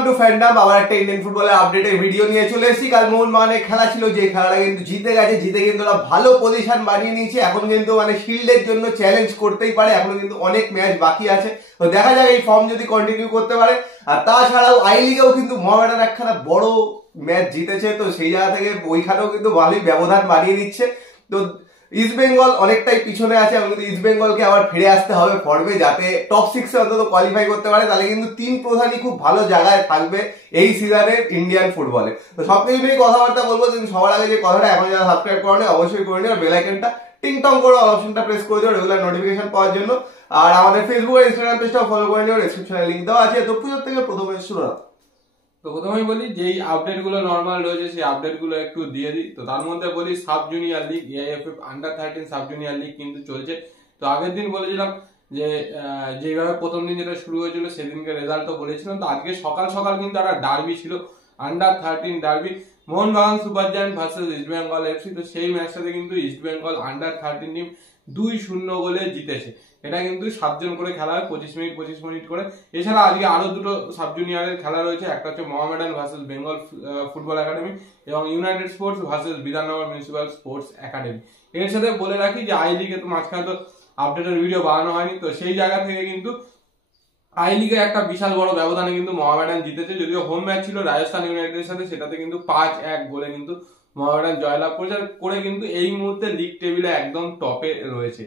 Welcome to fandom. আবার একটা Indian ফুটবলের আপডেটের ভিডিও নিয়ে চলে এসেছি। কাল মোহনবাগানের খেলা ছিল, যে খেলাটা কিন্তু জিতে গেছে, জিতে কিন্তু ওরা ভালো পজিশন বানিয়ে নিয়েছে। এখন কিন্তু শিল্ডের জন্য চ্যালেঞ্জ করতেই পারে, এখনো কিন্তু অনেক ম্যাচ বাকি আছে। তো দেখা যাক এই ফর্ম যদি কন্টিনিউ করতে পারে। আর তাছাড়াও আই লিগেও কিন্তু মোহামেডান একখানা বড় ম্যাচ জিতেছে, তো সেই জায়গা থেকে ওইখানেও কিন্তু ভালোই ব্যবধান বানিয়ে নিচ্ছে। তো ইস্ট বেঙ্গল অনেকটাই পিছনে আছে, এবং কিন্তু ইস্ট বেঙ্গলকে আবার ফিরে আসতে হবে ফর্মে, যাতে টপ 6 এ অন্তত কোয়ালিফাই করতে পারে। তাহলে কিন্তু তিন প্রধানই খুব ভালো জায়গায় থাকবে এই সিজনের ইন্ডিয়ান ফুটবলে। তো সবকিছু নিয়ে কথাবার্তা বলবো, কিন্তু সবার আগে যে কথাটা, এখন যারা সাবস্ক্রাইব করেনি অবশ্যই করে নিও, বেল আইকনটা টিং টং করে অপশনটা প্রেস করে দিও রেগুলার নোটিফিকেশন পাওয়ার জন্য। আর আমাদের ফেসবুক আর ইনস্টাগ্রাম পেজটাও ফলো করে নিও, ডেসক্রিপশনে লিংক দেওয়া আছে। তো পুজোর থেকে প্রথমে শুরু। তো প্রথমেই বলি যেই আপডেট গুলো নর্মাল রয়েছে সেই আপডেট গুলো একটু দিয়ে দিই। তো তার মধ্যে বলি sub junior league, AIFF under 13 sub junior league কিন্তু চলছে। তো আগের দিন বলেছিলাম যে যেভাবে প্রথম দিন যেটা শুরু হয়েছিল সেদিনকে রেজাল্টও বলেছিলাম। তো আজকে সকাল সকাল কিন্তু একটা ডার্বি ছিল, under 13 derby, Mohun Bagan super giant versus east Bengal FC. তো সেই ম্যাচটাতে কিন্তু ইস্ট বেঙ্গল আন্ডার 13 টিম 2-0 গোলে জিতেছে। এটা কিন্তু 7 জন করে খেলা হয়, 25 মিনিট করে। এছাড়া আজকে আরো দুটো সাব জুনিয়রের খেলা রয়েছে, একটা হচ্ছে Mohammedan versus Bengal football academy এবং united sports versus Bidhannagar municipal sports academy. এর সাথে বলে রাখি যে আই লিগে তো মাঝখানে তো আপডেটের ভিডিও বানানো হয়নি, তো সেই জায়গা থেকে কিন্তু আই লিগে একটা বিশাল বড় ব্যবধানে কিন্তু মোহামেডান জিতেছে। যদিও হোম ম্যাচ ছিল রাজস্থান ইউনাইটেডের সাথে, সেটাতে কিন্তু 5-1 গোলে কিন্তু মোহামেডান জয়লাভ করে কিন্তু এই মুহূর্তে লিগ টেবিলে একদম টপে রয়েছে।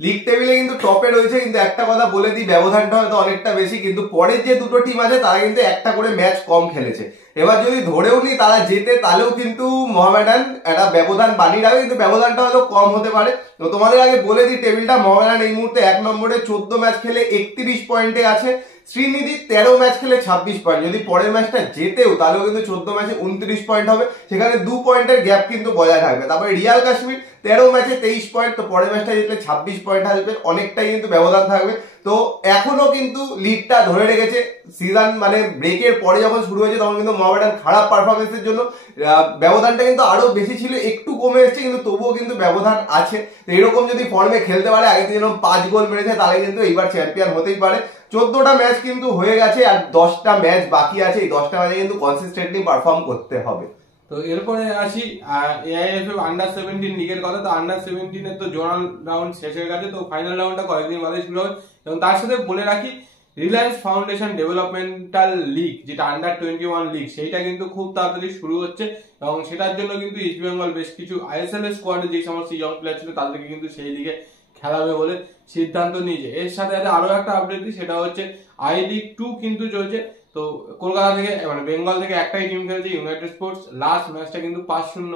লিগ টেবিলে কিন্তু টপে রয়েছে, কিন্তু একটা কথা বলে দিই, ব্যবধানটা হয়তো অনেকটা বেশি, কিন্তু পরের যে দুটো টিম আছে তারা কিন্তু একটা করে ম্যাচ কম খেলেছে। এবার যদি ধরেও নি তারা জেতে, তাহলেও কিন্তু মোহামেডান একটা ব্যবধান বানিয়ে রাখবে, কিন্তু ব্যবধানটা হয়তো কম হতে পারে। তো তোমাদের আগে বলে দিই টেবিলটা, মোহামেডান এই মুহূর্তে 1 নম্বরে 14 ম্যাচ খেলে 31 পয়েন্টে আছে। শ্রীনিধি 13 ম্যাচ খেলে 26 পয়েন্ট। যদি পরের ম্যাচটা জেতেও তাহলেও কিন্তু 14 ম্যাচে 29 পয়েন্ট হবে, সেখানে 2 পয়েন্টের গ্যাপ কিন্তু বজায় থাকবে। তারপরে রিয়াল কাশ্মীর 13 ম্যাচে 23 পয়েন্ট, তো পরের ম্যাচটা জিতলে 26 পয়েন্ট আসবে, অনেকটাই কিন্তু ব্যবধান থাকবে। তো এখনো কিন্তু লিডটা ধরে রেখেছে। সিজন ব্রেকের পরে যখন শুরু হয়েছে তখন কিন্তু মোহামেডান খারাপ পারফরমেন্সের জন্য ব্যবধানটা কিন্তু আরো বেশি ছিল, একটু কমে এসেছে, কিন্তু তবুও কিন্তু ব্যবধান আছে। তো এরকম যদি ফর্মে খেলতে পারে, আগে যেরকম 5 গোল মেরেছে, তাহলে কিন্তু এইবার চ্যাম্পিয়ন হতেই পারে। 14টা ম্যাচ কিন্তু হয়ে গেছে, আর 10টা ম্যাচ বাকি আছে। এই 10টা ম্যাচে কিন্তু কনসিস্টেন্টলি পারফর্ম করতে হবে। তো এরপরে আসি এআইএফএফ আন্ডার 17 লিগের কথা। তো আন্ডার 17 এর তো জোনাল রাউন্ড শেষ হয়ে গেছে, তো ফাইনাল রাউন্ডটা কয়েকদিন বাদে শুরু হবে। এবং তার সাথে বলে রাখি রিলায়েন্স ফাউন্ডেশন ডেভেলপমেন্টাল লিগ, যেটা আন্ডার 21 লিগ, সেইটা কিন্তু খুব তাড়াতাড়ি শুরু হচ্ছে। এবং সেটার জন্য কিন্তু ইস্ট বেঙ্গল বেশ কিছু আইএসএল এর স্কোয়াডে যে সমস্ত ইয়ং প্লেয়ার ছিল তাদেরকে কিন্তু সেই লিগে খেলাবে বলে সিদ্ধান্ত নিয়েছে। এর সাথে আরো একটা আপডেট দিই, সেটা হচ্ছে আই লিগ 2 কিন্তু চলছে। তো কলকাতা থেকে বেঙ্গল থেকে একটাই টিম খেলছে, ইউনাইটেড স্পোর্টস। লাস্ট ম্যাচটা কিন্তু 5-0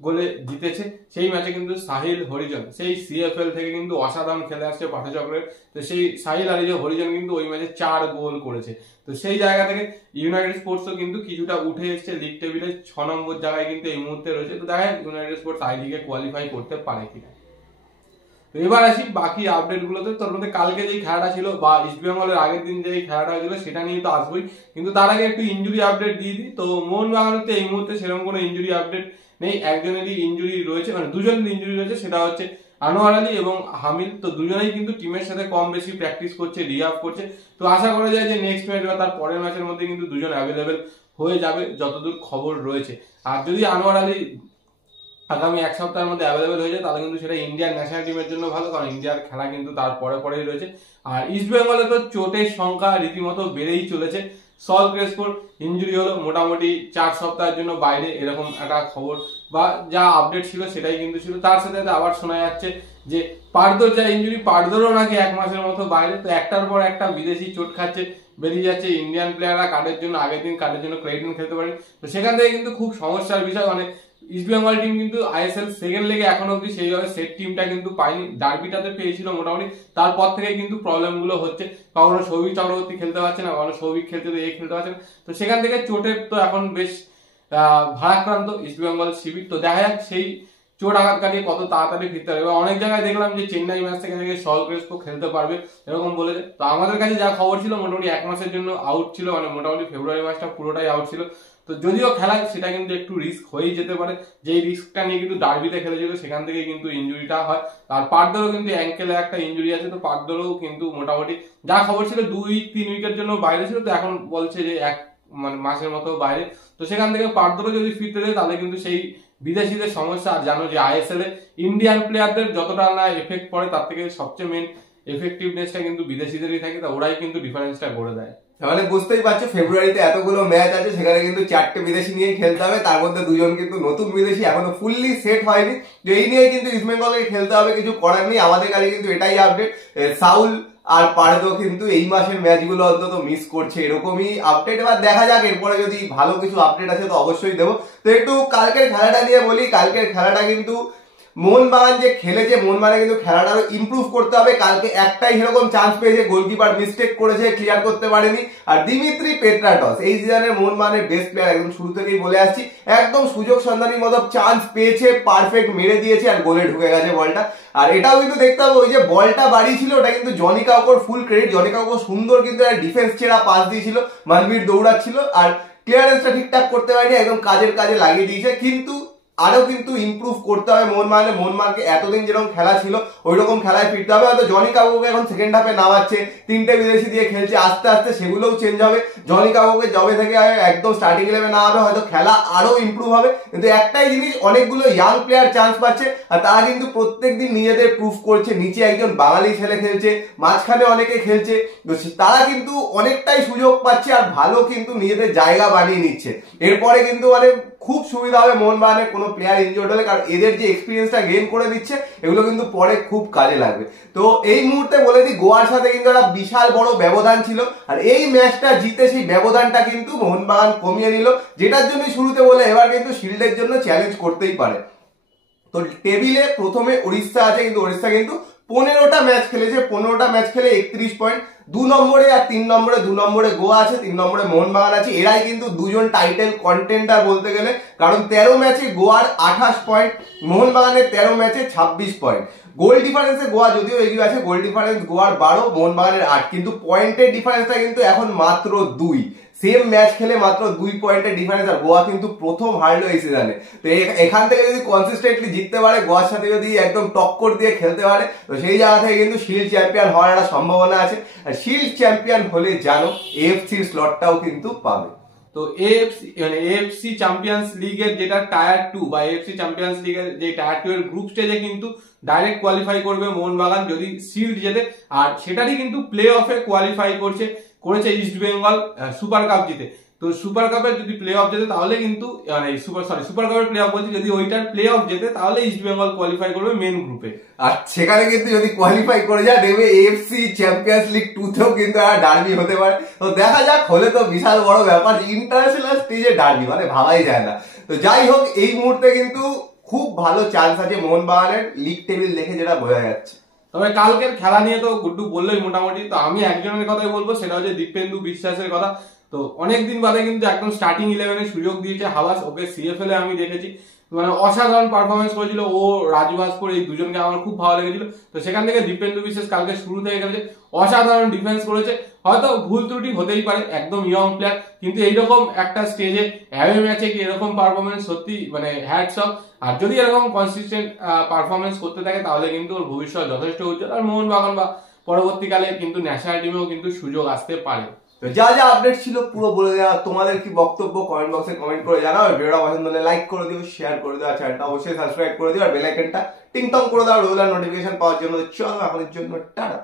গোলে জিতেছে। সেই ম্যাচে কিন্তু সাহিল হরিজন, সেই সিএফএল থেকে কিন্তু অসাধারণ খেলে আসছে পাঠচক্রের, তো সেই সাহিল হরিজন কিন্তু ওই ম্যাচে 4 গোল করেছে। তো সেই জায়গা থেকে ইউনাইটেড স্পোর্টসও কিন্তু কিছুটা উঠে এসছে, লিগ টেবিলে 6 নম্বর জায়গায় কিন্তু এই মুহূর্তে রয়েছে। তো দেখা ইউনাইটেড স্পোর্টস আই লিগে কোয়ালিফাই করতে পারে কিনা। এবার আসি বাকি আপডেট গুলোতে। তোর মধ্যে কালকে যে খেলাটা ছিল বা ইস্ট বেঙ্গলের আগের দিন যে খেলাটা হয়েছিল সেটা নিয়ে তো আসবোই, কিন্তু তার আগে একটু ইনজুরি আপডেট দিয়ে দিই। তো মোহনবাগানের এই মুহূর্তে সেরকম কোনো ইনজুরি আপডেট নেই। একজনেরই ইনজুরি রয়েছে, দুজনের ইনজুরি রয়েছে, সেটা হচ্ছে আনোয়ার আলী এবং হামিল। তো দুজনেই কিন্তু টিমের সাথে কম বেশি প্র্যাকটিস করছে, রিহাব করছে। তো আশা করা যায় যে নেক্সট ম্যাচ বা তার পরের ম্যাচের মধ্যে কিন্তু দুজন অ্যাভেলেবেল হয়ে যাবে যতদূর খবর রয়েছে। আর যদি আনোয়ার আলী আগামী 1 সপ্তাহের মধ্যে অ্যাভেলেবেল হয়ে যায় তাহলে কিন্তু সেটা ইন্ডিয়ান ন্যাশনাল টিমের জন্য ভালো, কারণ ইন্ডিয়ার খেলা কিন্তু তার পরেই রয়েছে। আর ইস্ট বেঙ্গলে তো চোটের সংখ্যা রীতিমতো বেড়েই চলেছে। সল ক্রেসপোর ইঞ্জুরি হলো, মোটামুটি 4 সপ্তাহের জন্য বাইরে, এরকম একটা খবর বা যা আপডেট ছিল সেটাই কিন্তু ছিল। তার সাথে আবার শোনা যাচ্ছে যে পারদোর যা ইঞ্জুরি, পারদোরও নাকি 1 মাসের মতো বাইরে। তো একটার পর একটা বিদেশি চোট খাচ্ছে, বেরিয়ে যাচ্ছে। ইন্ডিয়ান প্লেয়াররা কার্ডের জন্য আগের দিন কার্ডের জন্য ক্রেডিট খেলতে পারে, তো সেখান থেকে কিন্তু খুব সমস্যার বিষয়। ইস্ট বেঙ্গল টিম কিন্তু আইএসএল সেকেন্ড লেগে এখনো অব্দি সেইভাবে সেট টিমটা কিন্তু পায়নি। ডার্বিটাতে পেয়েছিল মোটামুটি, তারপর থেকে কিন্তু প্রবলেম গুলো হচ্ছে। কখনো সৌভিক চক্রবর্তী খেলতে পারছে না, কখনো সৌভিক খেলতে তো খেলতে পারছে না। তো সেখান থেকে চোটের তো এখন বেশ ভারাক্রান্ত ইস্ট বেঙ্গল শিবির। তো দেখা যাক সেই চোট আঘাত কাটিয়ে কত তাড়াতাড়ি ফিরতে পারবে। অনেক জায়গায় দেখলাম যে চেন্নাই ম্যাচ থেকে সল ক্রেসপো খেলতে পারবে এরকম বলেছে। তো আমাদের কাছে যা খবর ছিল মোটামুটি 1 মাসের জন্য আউট ছিল, মোটামুটি ফেব্রুয়ারি মাসটা পুরোটাই আউট ছিল। তো যদিও খেলায় সেটা কিন্তু একটু রিস্ক হয়েই যেতে পারে, যেই রিস্কটা নিয়ে কিন্তু ডার্বিতে খেলেছিল সেখান থেকে কিন্তু ইঞ্জুরিটা হয়। আর পারদরও কিন্তু অ্যাঙ্কেলে একটা ইঞ্জুরি আছে, তো পারদরও কিন্তু মোটামুটি যা খবর ছিল 2-3 উইকের জন্য বাইরে ছিল। তো এখন বলছে যে মানে মাসের মতো বাইরে। তো সেখান থেকে পারদৌড়ে যদি ফিরতে দেয় তাহলে কিন্তু সেই বিদেশিদের সমস্যা। আর জানো যে আইএসএল এ ইন্ডিয়ান প্লেয়ারদের যতটা না এফেক্ট পড়ে তার থেকে সবচেয়ে মেন এফেক্টিভনেসটা কিন্তু বিদেশিদেরই থাকে, তা ওরাই কিন্তু ডিফারেন্সটা করে দেয়। মানে বুঝতেই পারছো ফেব্রুয়ারিতে এতগুলো ম্যাচ আছে, সেখানে কিন্তু 4টে বিদেশি নিয়েই খেলতে হবে, তার মধ্যে 2জন কিন্তু নতুন বিদেশি, এখনো ফুললি সেট হয়নি। তো এই নিয়ে কিন্তু ইস্ট বেঙ্গলকে খেলতে হবে, কিছু করার নেই। আমাদের কাছে কিন্তু এটাই আপডেট, সাউল আর পারদো কিন্তু এই মাসের ম্যাচগুলো অন্তত মিস করছে, এরকমই আপডেট। এবার দেখা যাক এরপরে যদি ভালো কিছু আপডেট আছে তো অবশ্যই দেবো। তো একটু কালকের খেলাটা নিয়ে বলি। কালকের খেলাটা কিন্তু মোহনবাগান যে খেলেছে, মোহনবাগান কিন্তু খেলাটা আরো ইমপ্রুভ করতে হবে। কালকে একটাই এরকম চান্স পেয়েছে, গোলকিপার মিস্টেক করেছে, ক্লিয়ার করতে পারেনি। আর দিমিত্রি পেট্রাটস এই সিজনের মোহনবাগানের বেস্ট প্লেয়ার, একদম শুরু থেকেই বলে আসছি, একদম সুযোগ সন্ধানীর মতো চান্স পেয়েছে, পারফেক্ট মেরে দিয়েছে আর গোলে ঢুকে গেছে বলটা। আর এটাও কিন্তু দেখতে হবে, ওই যে বলটা বাড়িয়েছিল ওটা কিন্তু জনি কাউকোর ফুল ক্রেডিট। জনি কাউকোর সুন্দর কিন্তু ডিফেন্স ছেড়া পাস দিয়েছিল, মানবীর দৌড়াচ্ছিল আর ক্লিয়ারেন্সটা ঠিকঠাক করতে পারেনি, একদম কাজের কাজে লাগিয়ে দিয়েছে। কিন্তু আরো কিন্তু ইমপ্রুভ করতে হবে মোহনবাগানকে এতদিন যেরকম খেলা ছিল ওই রকম খেলায় ফিরতে হবে। হয়তো জনি কাউকে এখন সেকেন্ড হাফে নামাচ্ছে, 3টে বিদেশি দিয়ে খেলছে, আস্তে আস্তে সেগুলোও চেঞ্জ হবে। জনি কাউকে জবে থেকে একদম স্টার্টিং 11 না হবে, হয়তো খেলা আরো ইমপ্রুভ হবে। কিন্তু একটাই জিনিস, অনেকগুলো ইয়াং প্লেয়ার চান্স পাচ্ছে আর তারা কিন্তু প্রত্যেকদিন নিজেদের প্রুফ করছে। নিচে একজন বাঙালি ছেলে খেলছে, মাঝখানে অনেকে খেলছে, তারা কিন্তু অনেকটাই সুযোগ পাচ্ছে আর ভালো কিন্তু নিজেদের জায়গা বানিয়ে নিচ্ছে। এরপরে কিন্তু মানে খুব সুবিধা হবে মোহনবাগানের কোনো প্লেয়ার ইনজুর্ড হলে, কারণ এদের যে এক্সপিরিয়েন্সটা গেইন করে দিচ্ছে এগুলো কিন্তু পরে খুব কাজে লাগবে। তো এই মুহূর্তে বলে দিই, গোয়ার সাথে কিন্তু একটা বিশাল বড় ব্যবধান ছিল আর এই ম্যাচটা জিতে সেই ব্যবধানটা কিন্তু মোহনবাগান কমিয়ে নিল, যেটার জন্য শুরুতে বলে এবার কিন্তু শিল্ডের জন্য চ্যালেঞ্জ করতেই পারে। তো টেবিলে প্রথমে উড়িষ্যা আছে, কিন্তু উড়িষ্যা কিন্তু 15টা ম্যাচ খেলেছে, 15টা ম্যাচ খেলে 31 পয়েন্ট। 2 নম্বরে আর 3 নম্বরে, 2 নম্বরে গোয়া আছে, 3 নম্বরে মোহনবাগান আছে। এরাই কিন্তু দুজন টাইটেল কন্টেন্ডার বলতে গেলে, কারণ 13 ম্যাচে গোয়ার 28 পয়েন্ট, মোহনবাগানের 13 ম্যাচে 26 পয়েন্ট। গোল ডিফারেন্সে গোয়া যদিও এগিয়ে আছে, গোল ডিফারেন্স গোয়ার 12, মোহনবাগানের 8, কিন্তু পয়েন্টের ডিফারেন্সটা কিন্তু এখন মাত্র 2। সেম ম্যাচ খেলে মাত্র 2 পয়েন্টের ডিফারেন্স, আর গোয়া কিন্তু প্রথম হারলো এই সিজনে। তো এখান থেকে যদি কনসিস্টেন্টলি জিততে পারে, গোয়ার সাথে যদি একদম টক্কর দিয়ে খেলতে পারে, তো সেই জায়গা থেকে কিন্তু শিল্ড চ্যাম্পিয়ন হওয়ার একটা সম্ভাবনা আছে। আর শিল্ড চ্যাম্পিয়ন হলে জানো এএফসির স্লটটাও কিন্তু পাবে। তো এএফসি চ্যাম্পিয়ন্স লিগের যেটা টায়ার 2 বা এএফসি চ্যাম্পিয়ন্স লিগের যে টায়ার 2 এর গ্রুপ স্টেজে কিন্তু ডাইরেক্ট কোয়ালিফাই করবে মোহনবাগান যদি শিল্ড জেতে, আর সেটারই কিন্তু প্লে অফে কোয়ালিফাই করেছে ইস্ট বেঙ্গল সুপার কাপ জিতে। তো সুপার কাপের যদি প্লে অফ জেতে তাহলে কিন্তু মানে সুপার কাপের প্লে অফ বলছি, যদি ওইটার প্লে অফ জেতে তাহলে ইস্ট বেঙ্গল কোয়ালিফাই করবে মেন গ্রুপে। আর সেখানে কিন্তু যদি কোয়ালিফাই করে যায় দেখবে এএফসি চ্যাম্পিয়ন্স লিগ 2 তেও কিন্তু একটা ডার্বি হতে পারে। তো দেখা যাক, হলে তো বিশাল বড় ব্যাপার, ইন্টারন্যাশনাল স্টেজে ডার্বি মানে ভাবাই যায় না। তো যাই হোক, এই মুহূর্তে কিন্তু খুব ভালো চান্স আছে মোহনবাগানের, লিগ টেবিল দেখে যেটা বোঝা যাচ্ছে। তবে কালকের খেলা নিয়ে তো গুড্ডু বললোই মোটামুটি, তো আমি একজনের কথাই বলবো, সেটা হচ্ছে দীপেন্দু বিশ্বাসের কথা। তো অনেকদিন বাদে কিন্তু একদম স্টার্টিং 11-এ সুযোগ দিয়েছে হাওয়াস, ওকে সিএফএল এ আমি দেখেছি, মানে অসাধারণ পারফরমেন্স করেছিল ও, রাজু ভাস্কর, এই দুজনকে আমার খুব ভালো লেগেছিল। তো সেখান থেকে দীপেন্দু বিশ্বাস কালকে শুরু থেকে গেছে, অসাধারণ ডিফেন্স করেছে। হয়তো ভুল ত্রুটি হতেই পারে, একদম ইয়ং প্লেয়ার, কিন্তু এইরকম একটা স্টেজে অ্যাওয়ে ম্যাচে কি এরকম পারফরমেন্স সত্যি মানে হ্যাটস অফ। আর যদি এরকম কনসিস্টেন্ট পারফরমেন্স করতে থাকে তাহলে কিন্তু ওর ভবিষ্যৎ যথেষ্ট উজ্জ্বল, আর মোহনবাগান বা পরবর্তীকালে কিন্তু ন্যাশনাল টিমেও কিন্তু সুযোগ আসতে পারে। তো যা যা আপডেট ছিল পুরো বলে দেওয়া, তোমাদের কি বক্তব্য কমেন্ট বক্সে কমেন্ট করে জানাও। ভিডিওটা পছন্দ হলে লাইক করে দিও, শেয়ার করে দিও, আর চ্যানেলটা অবশ্যই সাবস্ক্রাইব করে দিও, আর বেল আইকনটা টিং টং করে দাও রেগুলার নোটিফিকেশন পাওয়ার জন্য। চলো এখনের জন্য টাটা।